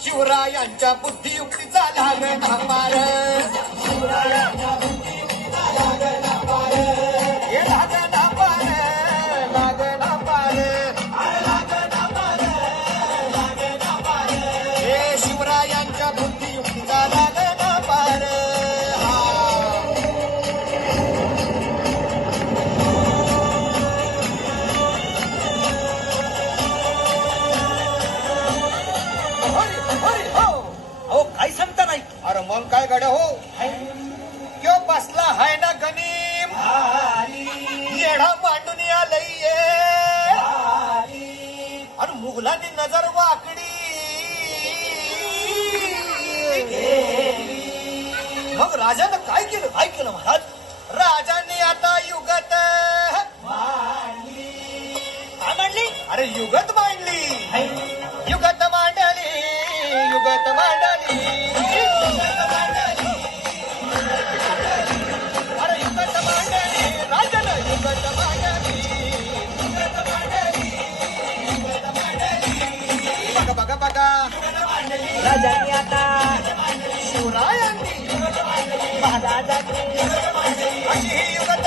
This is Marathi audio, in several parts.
शिवरायांच्या बुद्धियुक्तीचा लागला पार शिवरायांच्या बुद्धियुक्तीचा लागला पार हे लागला पार लागला पार लागला पार लागला पार हे शिवरायांच्या बुद्धियुक्तीचा लागला पार काही सांगता नाही. अरे मग काय गड्या हो क्यों बसला हाय ना गनीम येडा मांडून आलंय आणि मुघलांनी नजर वाकडी मग राजानं काय केलं महाराज? राजाने आता युगत काय मांडली? अरे युगत मांडली युगत मांडली युगत मांडली अरे युगत मांडली राजानं युगत मांडली बघा बघा बघा राजांनी आता शिवरायांनी महाराजांनी अशी ही युगत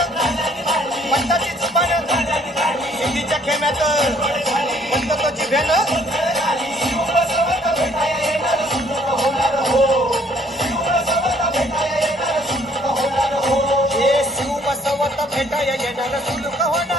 पंताची चुपान हिंदीच्या खेम्यात पंततोची भेन हे शिव बसवत भेटाय येणार सुलक होणार